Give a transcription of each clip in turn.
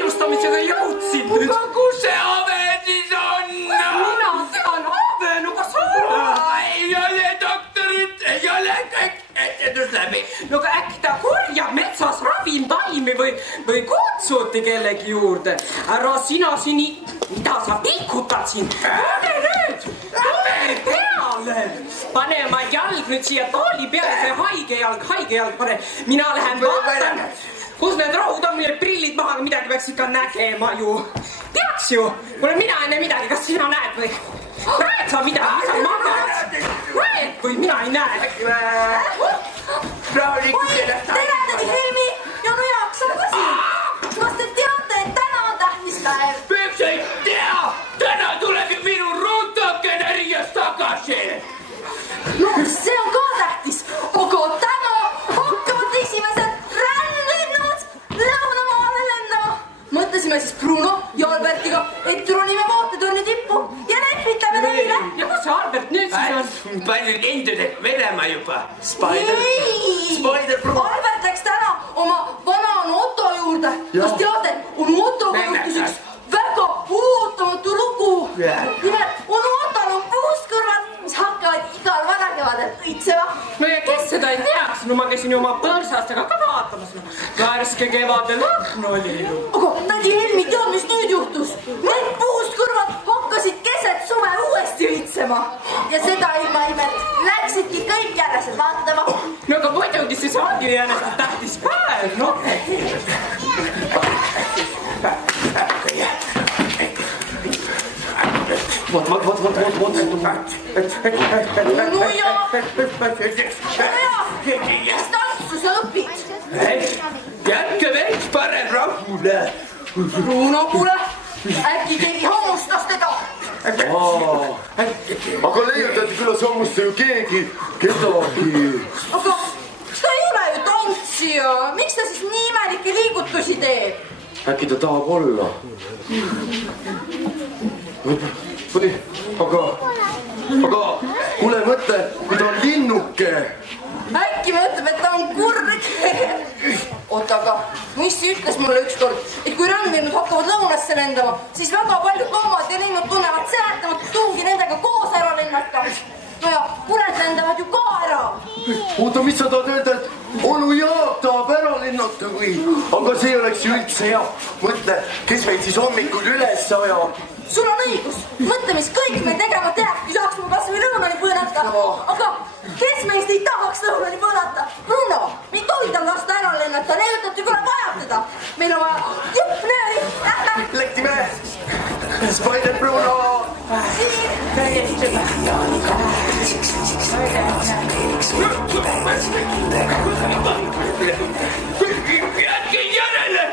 kiirustamisega jõudsid. Aga kus see Ave siis on? Mina tean Ave, no kas ole? Ei ole doktorit, ei ole kõik etendus läbi. No aga äkki ta korjab metsas ravimtaimi või kutsuti kellegi juurde. Ära sina sini, mida sa tikutad siin? Pane nüüd, tule peale. Pane oma jalg nüüd siia tooli peale, see haige jalg pane. Mina lähen vaatan, kus need rohud on, mille prillid maha, midagi peaks ikka nägema ju. Teaks ju, kuule mina enne midagi, kas sina näed või? Näed sa midagi, mis sa magad? Näed või mina ei näe? Tere, tädi Helmi! Janu Jaaks on ka siin. Kas te teate, et täna on tähtis päev? Miks ei tea? Täna tuleb minu ruutokene riiast tagasi. No, see on ka tähtis. Aga täna hakkavad esimesed rännlennud lõunamaale lennama. Mõtlesime siis Bruno ja Albertiga, et ronime vaatetõrni tippu ja lehvitame neile. Ja kus see Albert nüüd siis on? Palju lindudest Venemaa juba. Ei! Albert läks täna oma vana Otto juurde. Kas teate, on Ottoga juhtus üks väga ootamatu lugu. Nimelt, on Ottol on puuskõrvad, mis hakkavad igal vanakevadel õitsema. No ja kes seda ei teaks? No ma käisin ju oma põõsastega ka vaatamas. Värske kevade lõhn oli ju. Aga tädi Helmi, tead, mis nüüd juhtus? Need puuskõrvad hakkasid keset suve uuesti õitsema. Ja seda ilma imet läksidki kõik järjest vaatama. No aga muidugi siis ongi jäänest tähtis päev, noh. Vot. No ja, mis tantsu sa õpid? Jätke veits parem rahvule. Bruno, kuule, äkki keegi hammustas teda? Aga leiutati küll sammusta ju keegi, kedagi. Aga ta ei ole ju tantsija. Miks ta siis nii imelikke liigutusi teeb? Äkki ta tahab olla? Aga kuule mõtle, kui ta on linnuke. Äkki mõtleb, et ta on kurg. Oota, aga missi ütles mulle ükskord, et kui rändlinnud hakkavad lõunasse lendama, siis väga paljud loomad ja linnud tunnevad seletamatu tungi nendega koos ära lennata. No ja kured lendavad ju ka ära. Oota, mis sa tahad öelda, et onu Jaak tahab ära lennata või? Aga see oleks ju üldse hea. Mõtle, kes meid siis hommikul üles ajab. Sul on õigus. Mõtle, mis kõik meil tegema teab, kui saaks mu kas või lõunani põõnata. Aga kes meist ei tahaks lõunani põõnata? Bruno, me ei tohi tal lasta ära lennata. Leiutati, kui vajab teda. Meil on vaja juppnööri. Lähme. Läktime. Spider Bruno. Jätke järele!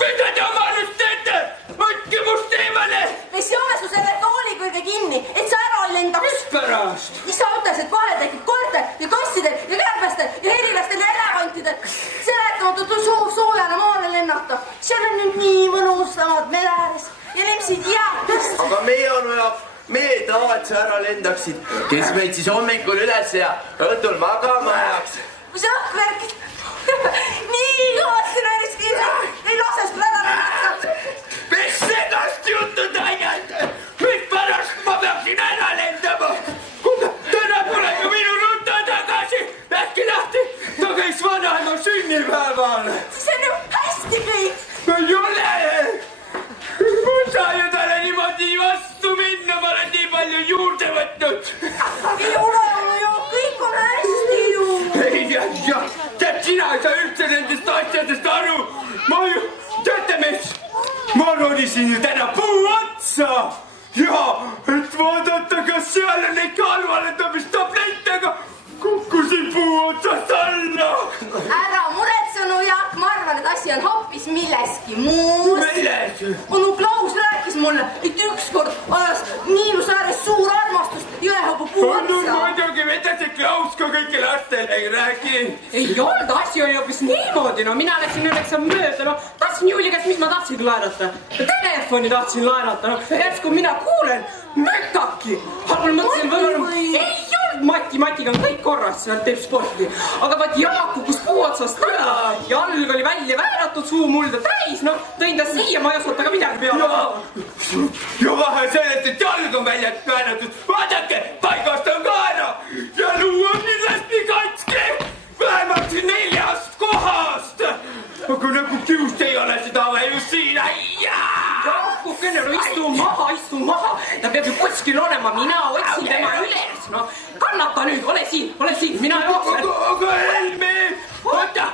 Mida te oma nüüd teete? Võtke must eemale! Me seome su selle tooli kõige kinni, et sa ära lendaks. Mis pärast? Isa ütles, et vahel tekib koertel ja kassidel ja kärbestel ja helilastel ja elevantidel. Seletamatu soov soojana maale lennata. Seal on nüüd nii mõnusamad mere ääres ja lempsid jäätest. Aga me ei taha, et sa ära lendaksid. Kes meid siis hommikul üles ja õhtul magama ajaks? Kui sa õhk värkid. Nii kõvasti näides kinni. Ei lase sul ära lennata. Mis segast juttu ainult? Mis pärast ma peaksin ära lendama? Kuule, täna pole ju minu ruuta tagasi. Äkki lahti, ta käis vanaema sünnipäeval. Siis on ju hästi kõik. Ei ole! Ma saa ju talle niimoodi vastu minna, ma olen nii palju juurde võtnud. Ei ole ju, kõik on hästi ju. Ei, jah, tead, sina ei saa üldse nendest asjadest aru. Ma ju, teate mis? Ma ronisin ju täna puu otsa. Ja, et vaadata, kas seal on ikka halvaletamistablettega. Kukkusin puu otsast alla. Ära muretsenu, Jaak, ma arvan, et asi on hoopis milleski muus. Milles? Onu Klaus rääkis mulle, et ükskord ajas Niiluse ääres suur armastus jõehabu puu otsa. Muidugi, mida see Klaus ka kõike lastele ei räägi? Ei olnud, asi oli hoopis niimoodi, no mina läksin õnneks mööda, no tahtsin Juuli käest, mis ma tahtsin laenata. Telefoni tahtsin laenata, no järsku mina kuulen mütaki. Algul mõtlesin, ei olnud Matiga on kõik korras, seal teeb sporti. Aga vaat Jaak kukkus puu otsast ära, jalg oli välja vääratud, suu mulda täis, noh, tõin ta siia, ma ei osata ka midagi peale. Ja vahe sellest, et jalg on välja vääratud. Vaadake, paigast on ka ära ja luu on kindlasti katski. Vähemalt 4 kohast. Aga nagu kiust ei ole seda vaja just siin. Jaakukene, no istu maha. Ta peab ju kuskil olema, mina otsin tema üles. No, kannata nüüd, ole siin, mina jooksen. Aga Helmi, oota.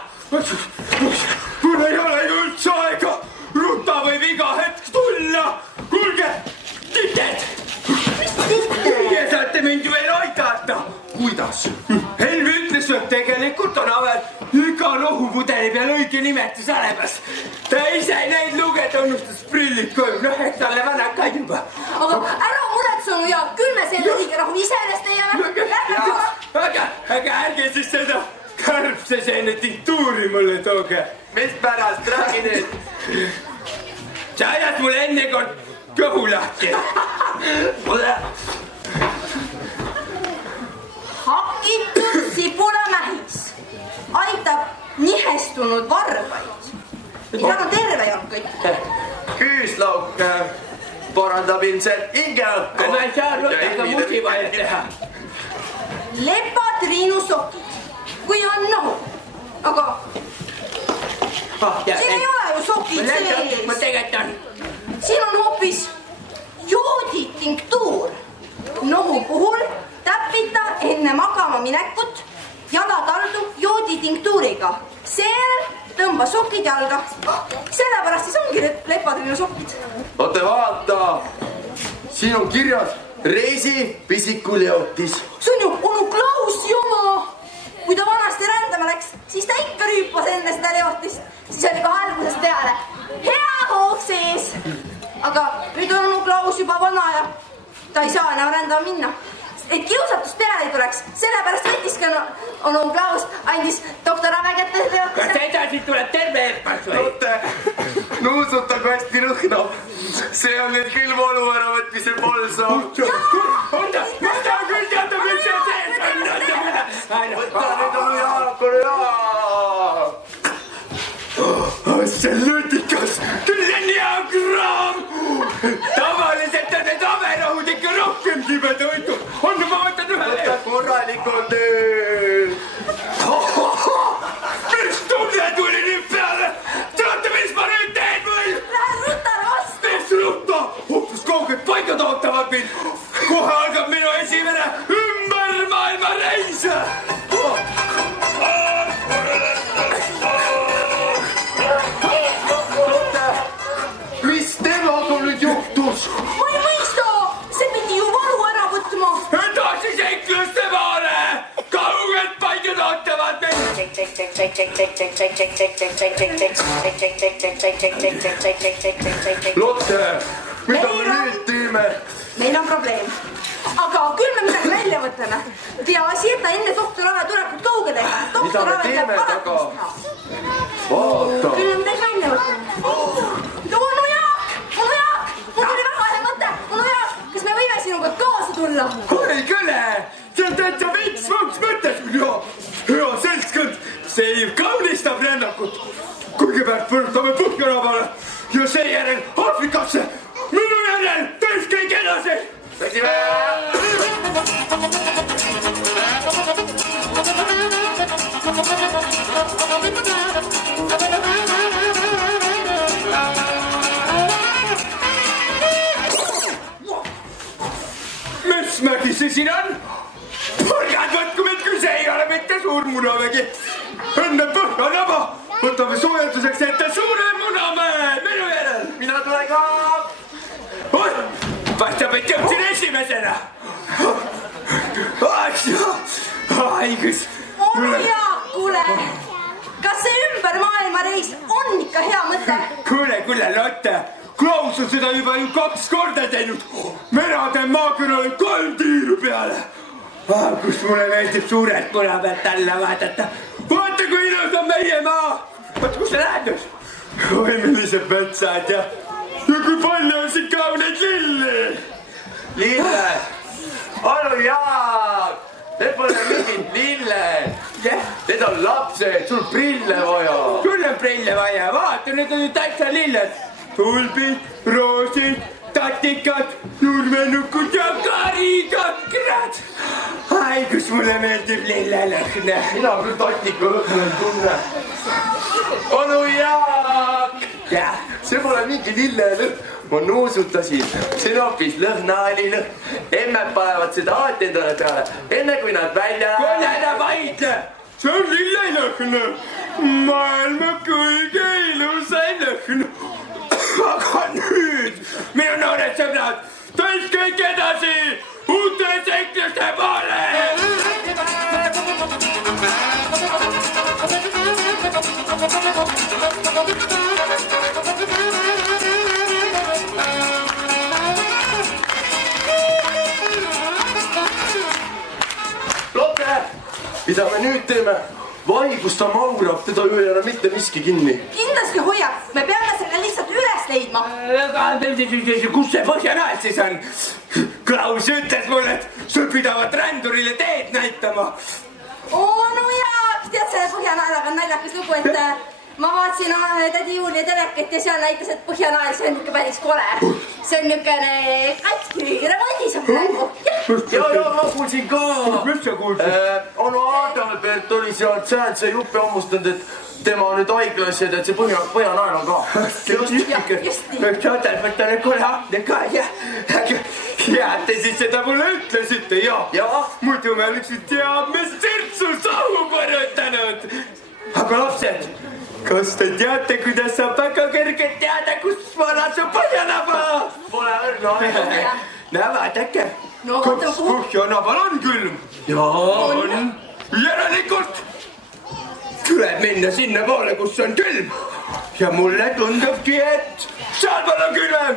Mul ei ole ju üldse aega. Ruta võib iga hetk tulla. Kuulge, tited. Teie saate mind ju veel aidata. kuidas? Helmi ütles, et tegelikult on Avel iga nohupudeli peal õige nimetus olemas. Ta ise neid lugeda unustas prillid koju, noh, et talle vana ka juba. Aga ära muretsenu ja küll me selle liiga rahu iseenest leiame. Aga ärge siis seda kärbseseene tinktuuri mulle tooge. Mis pärast, räägi nüüd. Sa ajad mulle enne kord kõhu lahti. Hakitud sibulamähis aitab nihestunud varbaid. Seal on terve jaok kõik. Küüslauk parandab ilmselt hingeõhku. Ma ei saa rutaga musi vaja teha. Lepatriinusokid, kui on nohu. Aga siin ei ole ju sokid Ma sees. tegelikult on. Siin on hoopis jooditinktuur. Nohu puhul täppita enne magama minekut jalataldu jooditinktuuriga. Seejärel tõmba sokid jalga. Sellepärast siis ongi need lepatriinusokid. Oota, vaata. Siin on kirjas reisi pisikuleotis. See on ju onu Klausi oma. Kui ta vanasti rändama läks, siis ta ikka rüüpas enne seda leotist. Siis oli ka algusest peale hea hoog sees. Aga nüüd on onu Klaus juba vana ja ta ei saa enam rändama minna. Et kiusatus peale ei tuleks, sellepärast võttis ka onu Klaus, andis doktor Ave kätte leotist. Kas edasi tuleb terve epas või? Oota, nuusutagu hästi lõhna. See on nüüd küll volu äravõtmise polsa. Oota, küll teata, mis see sees on. Võta nüüd onu Jaak, onu Jaak. See on lütikas, küll see on hea kraam. Tavaliselt on need averohud ikka rohkem kibeda võitu. On, ma võtan ühe Võta veel. korralikult nüüd. Mis tunne tuli nüüd peale? Teate, mis ma nüüd teen või? Lähe rutale vastu. Mis rutta? Hoopis kauged paigad ootavad mind. Kohe algab minu esimene ümber maailma reis. Mis temaga nüüd juhtus? Ma ei mõista, see pidi ju valu ära võtma. Edasi seikluste maale. Kauged paigad ootavad mind. Lotte, mida me nüüd teeme? Meil on probleem. Aga küll me midagi välja võtame. Peaasi, et ta enne doktor Ave tulekut kaugele. Mida me teeme taga? Vaata. Küll me midagi välja võtame. Onu Jaak! Onu Jaak! Mul tuli väga hea mõte. Onu Jaak, kas me võime sinuga kaasa tulla? Oi küle, see on täitsa veits mõttes. Hea seltskond, see ei kaunistab rännakut. Kõigepealt põrutame Põhjanabale ja seejärel Aafrikasse. Minu järel tõesti kõik edasi. Mis mägi see siin on? Purgad, võtku mind, kui see ei ole mitte suur munamägi. Enne Põhjanaba võtame soojenduseks ette suure munamäe minu järel. Mina tulen ka. Paistab, et jõudsin esimesena. Haigus. Onu Jaak, kuule. Kas see ümber maailma reis on ikka hea mõte? Kuule, Lotte. Klaus on seda juba ju 2 korda teinud. Mina teen maakonnale 3 tiiru peale. Kus mulle meeldib suurelt muna pealt alla vaadata. Vaata, kui ilus on meie maa. Vaata, kus sa lähed nüüd? Oi, millised metsad ja kui palju on siin kauneid lilli. Lille, onu Jaak, need pole mingid lilled. Need on lapsed, sul prille vaja. Sul on prille vaja, vaata, need on ju täitsa lilled. Tulbid, roosid, tatikad, nurmenukud ja karikad, kurat. Ai, kus mulle meeldib lillelõhn. Mina küll tatiku lõhna ei tunne. Onu Jaak! See pole mingi lillelõhn. Ma nuusutasin, see on hoopis lõhnaalilõhn. Emmed panevad seda alati endale peale, enne kui nad välja... Kuule, ära vaidle! See on lillelõhn. Maailma kõige ilusam lõhn. Aga nüüd, minu noored sõbrad, tõid kõik edasi uute seikluste poole! Lotte, mida me nüüd teeme? Vaibus ta maurab, teda ju ei ole mitte miski kinni. Kindlasti hoiab, me peame selle lihtsalt üles leidma. Kus see Põhjanael siis on? Klaus ütles mulle, et sul pidavat rändurile teed näitama. No Jaak, tead selle Põhjanaelaga on naljakas lugu, et ma vaatasin tädi Juuli teleket ja seal näitas, et Põhjanael, see on ikka päris kole. See on niisugune katki, remondis on praegu. Ja, ma kuulsin ka. Mis sa kuulsid? Onu Adalbert oli sealt säänse juppe hammustanud, et tema on nüüd haiglas ja see Põhjanael on ka. Just nii. Adalbert on kole akne ka ja te siis seda mulle ütlesite, ja. Muidu me oleksid teab, mis sirtsu sahu põrutanud. Aga lapsed, kas te teate, kuidas saab väga kergelt teada, kus vana su Põhjanaba? Pole õrna aega. Näe, vaadake. No vaata, kuhu. Põhjanabal on külm. On. Järelikult tuleb minna sinna poole, kus on külm. Ja mulle tundubki, et sealpool on külmem.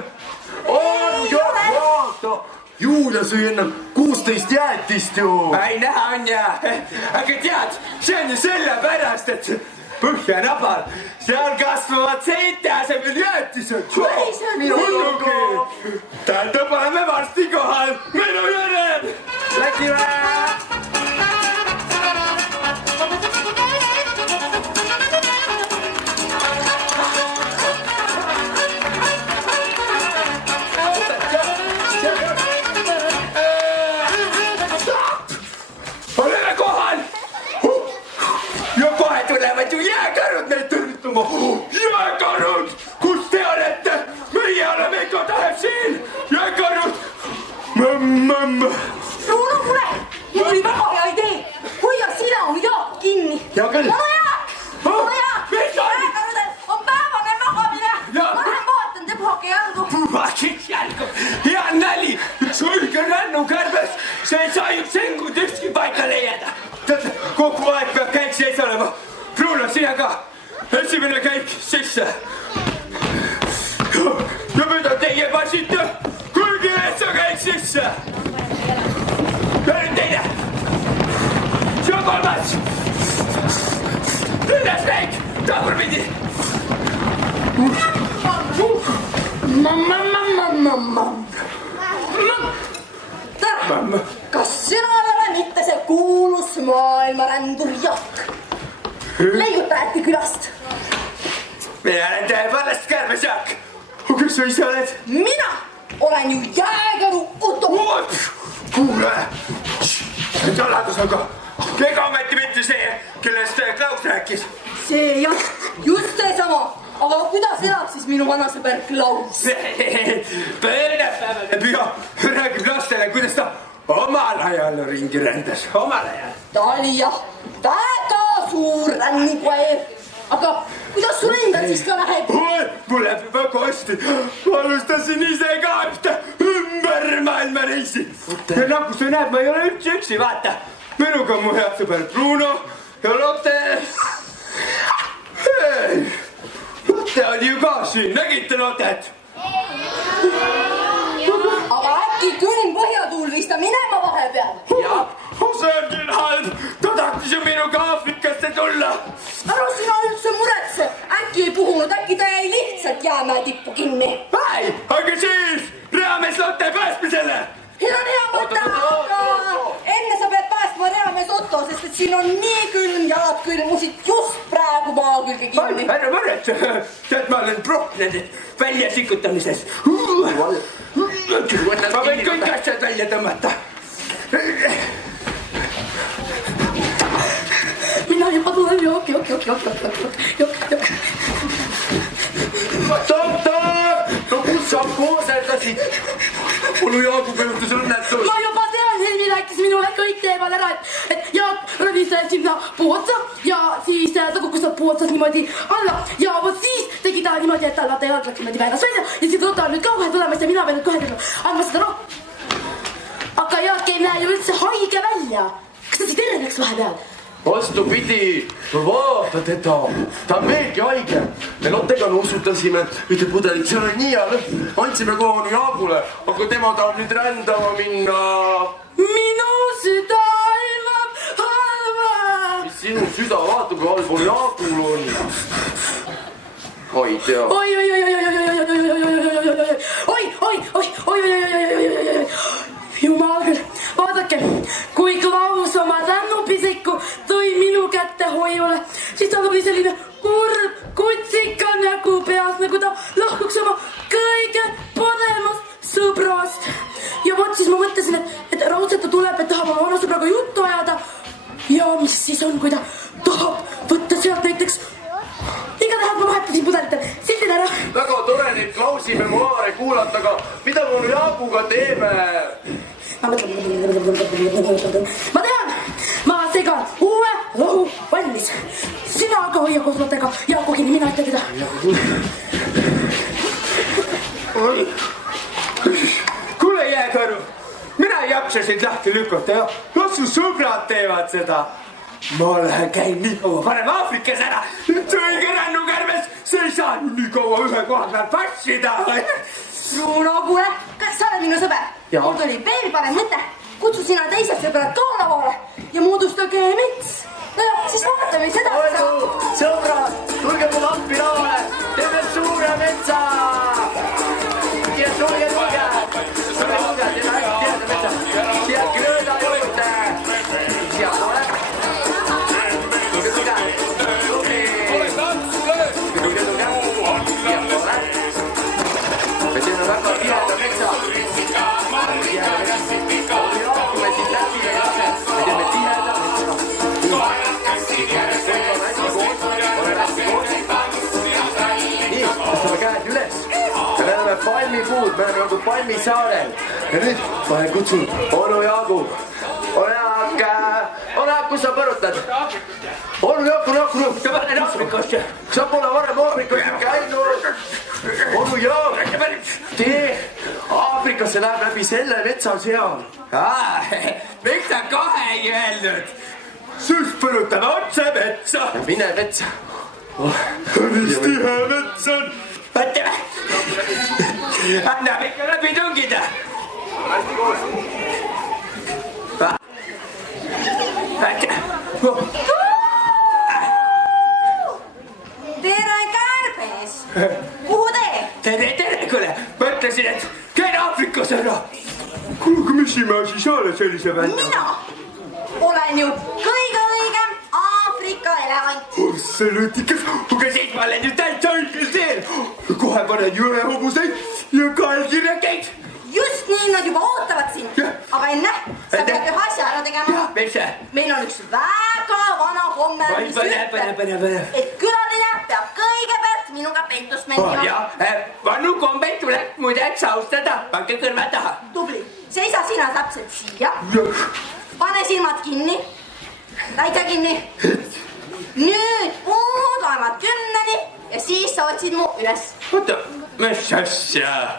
Vaata, Julia sõi enne 16 jäätist ju. Ai näha on ja. Aga tead, see on ju sellepärast, et Põhjanabal, seal kasvavad seinte asemel jäätised. Hullugi. Tähendab, oleme varsti kohal. Minu järel. Läksime. Oleme kohal. Ja kohe tulevad ju jääkarud meid tõrjutama. Jääkarud, kus te olete? Meie oleme igatahes siin. Jääkarud. Bruno, kuule, mul oli väga hea idee. Hoia sina mu Jaak kinni. Hea küll. Ono Jaak, Mis on? jääkarudel on päevane magamine. Ja. Ma lähen vaatan, te puhake jalgu. Vakiks jalgu. Hea nali. Üks õige rännukärbes. See ei saa ju sengud ükski paika leiada. Teate, kogu aeg peab käik sees olema. Bruno, sina ka. Esimene käik sisse. Ja mida teie pasite? Kuigi ees sa käik sisse. Ja nüüd teine. See on kolmas. Neljas käik. Tagurpidi. Tere, kas sina ei ole mitte see kuulus maailmarändur Jaak? Leiuta äkki külast. Mina olen tõepoolest kärbes Jaak. Kes sa ise oled? Mina olen ju jääkaru Otto. Kuule, see saladus on ka. Ega ometi mitte see, kellest Klaus rääkis. See jah, just seesama. Aga kuidas elab siis minu vanasõber Klaus? Pöönepäevane püha räägib lastele, kuidas ta omal ajal ringi rändas. Omal ajal. Ta oli jah väga suur rännikoer. Aga kuidas sul endal siis ka läheb? Mul läheb väga hästi. Ma alustasin ise ka ühte ümber maailmareisi. Ja nagu sa näed, ma ei ole üldse üksi, vaata. Minuga on mu head sõber Bruno ja Lotte. Lotte oli ju ka siin, nägite Lottet? Aga äkki külm põhjatuul viis ta minema vahepeal? Jah, see on küll halb. Ta tahtis ju minuga Aafrikasse tulla. Ära sina üldse muretse. Äkki ei puhunud, äkki ta jäi lihtsalt jäämäe tippu kinni. Ei, aga siis reamees Lotte päästmisele. See on hea mõte, aga enne sa pead päästma siin on nii külm, jalad külmusid just praegu maa külge kinni. Ära muretse, tead ma olen prokk nendest välja sikutamises. Ma võin kõik asjad välja tõmmata. Mina juba tulen, jokk. Doktor! No kus sa kooseldasid? Onu Jaagu pejutus õnnetus. Ma juba tean, Helmi rääkis minule kõik teemal ära, et Jaak ronis sinna puu otsa ja siis ta kukkus puu otsas niimoodi alla ja vot siis tegi ta niimoodi, et tal jalg läks niimoodi väenas välja ja siis Rota on nüüd ka kohe tulemas ja mina pean nüüd kohe andma seda rohkem. Aga Jaak ei näe ju üldse haige välja. Kas ta siis terveks vahepeal? Vastupidi, vaata teda, ta on veelgi haige. Me Lottega nuusutasime ühte pudelit, see oli nii hea lõpp. Andsime kohe onu Jaagule, aga tema tahab nüüd rändama minna. Minu süda ilmab halva. Mis sinu süda, vaata kui halb onu Jaagul on. Oi tea. Oi. Jumal küll, vaadake, kui Klaus oma tännupisiku tõi minu kätte hoiule, siis tal oli selline kurb kutsika nägu peas, nagu ta lahkuks oma kõige paremast sõbrast. Ja vot siis ma mõtlesin, et raudselt ta tuleb, et tahab oma vanasõbraga juttu ajada. Ja mis siis on, kui ta tahab võtta sealt näiteks... Igatahes ma vahetasin pudelitel, sildid ära. Väga tore neid Klausi memuaare kuulata, aga mida me onu Jaaguga teeme? Ma tean, ma segan uue lohu valmis. Sina aga hoia koos Lottega Jaagu kinni, mina aitan teda. Kuule jääkaru, mina ei jaksa sind lahti lükata ja las su sõbrad teevad seda. Ma lähen käin nii kaua varem Aafrikas ära. Õige rännukärmes, sa ei saa nii kaua ühe koha peal passida. Runo, kuule, kas sa oled minu sõber? Mul tuli veel parem mõte. Kutsu sina teised sõbrad ka lavale ja moodustage mets. No ja, siis vaatame seda. Sõbrad, tulge mul appi lavale. Teeme suure metsa. Ja tulge. Teeme hästi teada metsa. Siia grööda juurde. Siia pole. Tulge. Siia pole. Me teeme väga tiheda metsa. Kui me siin läbi ei lase, me teeme tiheda metsa. Nii, tõstame käed üles. Me läheme palmipuud, me oleme nagu palmisaarel. Ja nüüd ma kutsun onu Jaagu. Onu Jaak, kus sa põrutad? Onu Jaak. Ma lähen Aafrikasse. Sa pole varem Aafrikasse käinud. Onu Jaak, tee Aafrikasse läheb läbi selle metsa seal. Miks sa kahe ei öelnud? Siis põrutame otse metsa. Mine metsa. Mis tihe mets on? Võtame. Annab ikka läbi tungida. Tere, kärbes! Kuhu tee? Tere, kuule. Mõtlesin, et käin Aafrikas ära. Kuulge, mis ime asi sa oled sellise välja? Mina olen ju kõige õigem Aafrika elevant. See lütikas, aga siis ma olen ju täitsa õigel teel. Kohe panen jõehobuseid ja kalgirekeid. Just nii nad juba ootavad sind. Aga enne, sa pead ühe asja ära tegema. Mis see? Meil on üks väga vana komme, mis ütleb, et külaline peab kõigepealt minuga pentust mängima. Vanu kombeid tuleb muideks austada. Pange kõrva taha. Tubli, seisa sina täpselt siia. Pane silmad kinni. Täitsa kinni. Nüüd loevad 10-ni ja siis sa otsid mu üles. Oota, mis asja?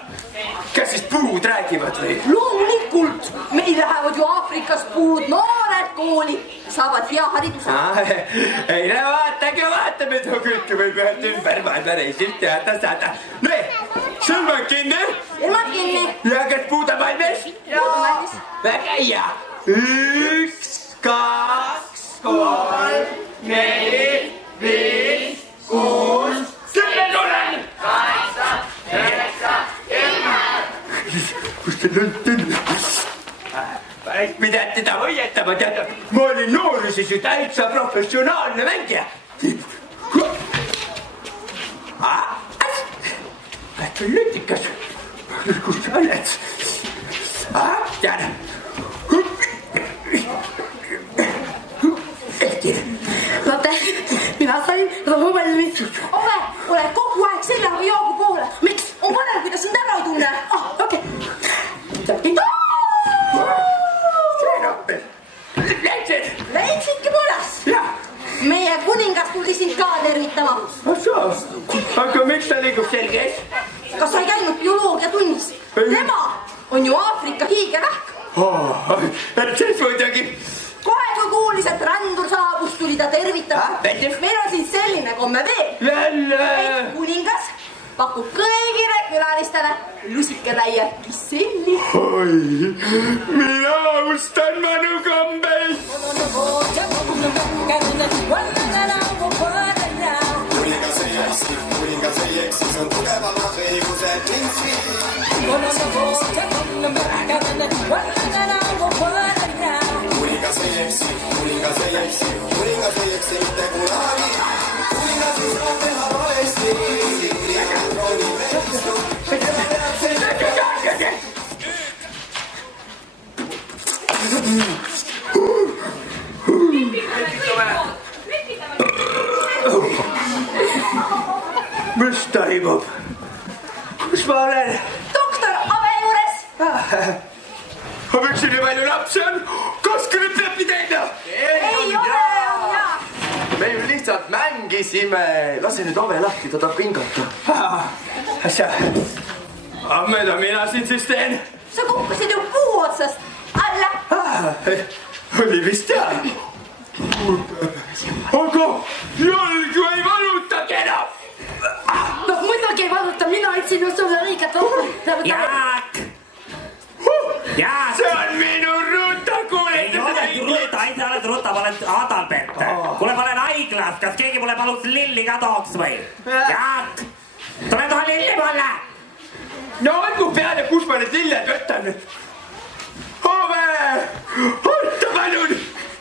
Kas siis puud räägivad või? Loomulikult, meil lähevad ju Aafrikas puud noored kooli, saavad hea hariduse. Ei näe, vaatame, et kõike võib ühelt ümber maailma reisilt teada saada. Nii, sõlmad kinni. Silmad kinni. Ja kas puud on valmis? Valmis. Väga hea. 1, 2, 3, 4, 5, 6, 10 tulen! 8, 9, 10. Kus te nüüd tünn? et mida teda hoiatama, tead. Ma olin nooruses ju täitsa professionaalne mängija. Äkki on lütikas. Kus sa oled? Tead. Vaata, mina sain rahu valmis. Ove, oled kogu aeg seljaga Jaagu poole. Miks? On parem, kui ta sind ära ei tunne. Okei. Leidsidki mules? Meie kuningas tuli sind ka tervitama. Aga miks ta liigub selges? Kas sa ei käinud bioloogiatunnis? Tema on ju Aafrika hiigevähk. Siis muidugi. Kohe kui kuulis, et rändur saabus, tuli ta tervitama. Meil on siin selline komme veel. Et kuningas pakub kõigile külalistele lusikatäie kisselli. Oi, mina austan manu kombeid. Kuningas ei eksi, see on tugevamad õigused ning sviid. Kuningas ei eksi, kuningas ei eksi, kuningas ei eksi mitte kunagi. Kuningas ei saa teha valesti, kuningas troonil istub. Mis toimub? Kus ma olen? Doktor Ave juures. Miks nii palju lapsi on? Kas krüplepi teida? Ei ole, on hea. Me ju lihtsalt mängisime. Lase nüüd Ave lahti, ta tahab hingata. Mida mina siin siis teen? Sa kukkusid ju puu otsast alla. Oli vist hea. Aga jalg ju ei valutagi enam. No muidugi ei valuta, mina otsin ju sulle õiget rohku. Jaak! Jaak! See on minu ruta, kuule. Ei ole ruta, ei sa oled ruta, ma olen Adalbert. Kuule, ma olen haiglas, kas keegi mulle paluks lilli ka tooks või? Jaak! Tule tuha lilli mulle! No olgu peale, kus ma need lilled võtan. Ove! Oota palun!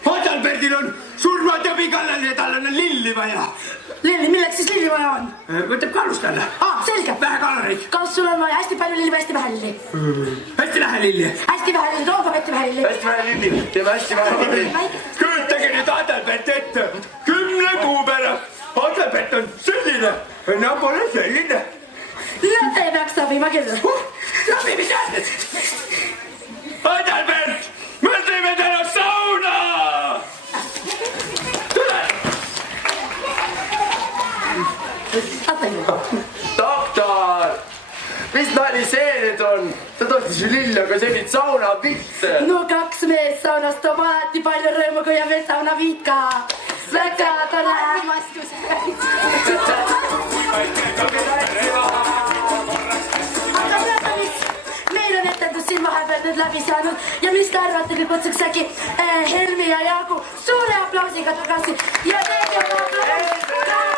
Adalbertil on surmatõbi kallal ja tal on lilli vaja. Lilli, milleks siis lilli vaja on? Võtab kaalust alla. Selge. Vähe kaloreid. Kas sul on vaja hästi palju lilli või hästi vähe lilli? Hästi vähe lilli. Hästi vähe lilli, toodab hästi vähe lilli. Hästi vähe lilli, teeme hästi vähe lilli. Kujutage nüüd Adalbert ette. 10 kuu pärast. Adalbert on selline. No pole selline. No te peaks sobima küll. Läbi mis jätnud? Adalbert, me teeme täna sauna. Tule. Doktor, mis nali see nüüd on? Ta tohtis ju lilli, aga see nüüd sauna mitte. No 2 meest saunast toob alati palju rõõmu, kui on veel sauna viid ka. Väga tore. Meil on etendus siin vahepeal nüüd läbi saanud ja mis te arvate, kui kutsuks äkki Helmi ja Jaagu suure aplausiga tagasi ja teeme aplausi.